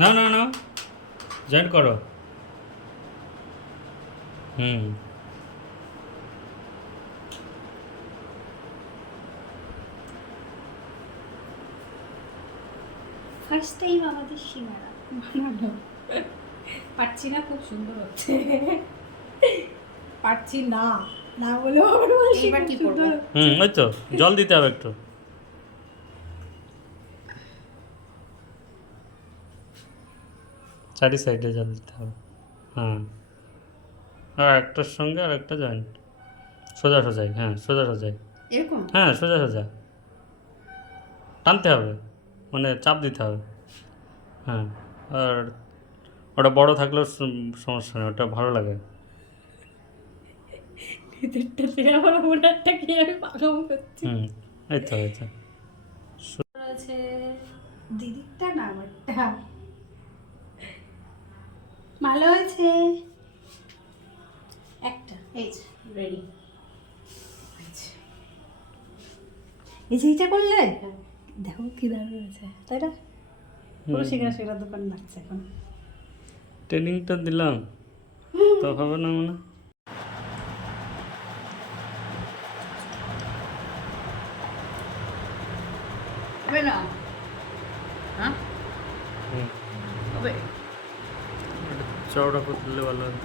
না না না জয়েন্ট করো। ফার্স্ট টাইম আমাদের সিঙ্গারা বানানো। পারছি না, খুব সুন্দর হচ্ছে। পারছি না, না বলেও এবার কি করব? ওই তো জল দিতে হবে একটু। চারি সাইডে জল দিতে হবে। হ্যাঁ, আর একটার সঙ্গে আর একটা জয়েন্ট, সোজা সোজাই। হ্যাঁ, সোজা সোজাই এরকম। হ্যাঁ, সোজা সোজা টানতে হবে, মানে চাপ দিতে হবে। হ্যাঁ, আর ওটা বড় থাকলেও সমস্যা নেই, ওটা ভালো লাগে। ভিতরটাতে আমার মোটারটা কি আমি পাকাম করছি। এই তো এই তো আছে দিদিরটা না আমারটা। ভালো হয়েছে একটা। এই যে রেডি। এই যে এইটা করলে দেখো কি দারুণ হয়েছে, তাই না? পুরো শিকারা শিকারা দোকান লাগছে এখন। ট্রেনিংটা দিলাম তো হবে না মানে। হবে না, হ্যাঁ হবে। চওড়া করে দিলে ভালো হবে।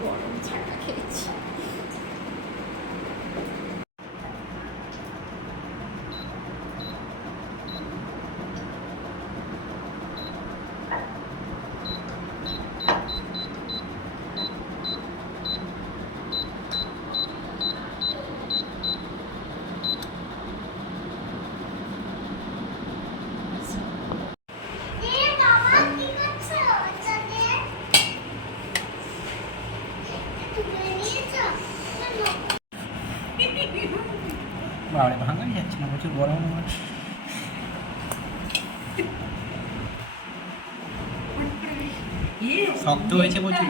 গরম ছাড়া খেয়েছি। বাবারে ভাঙাই যাচ্ছে না, প্রচুর গরম। শক্ত হয়েছে প্রচুর।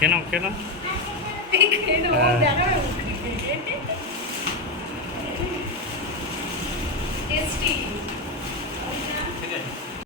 কেন কেন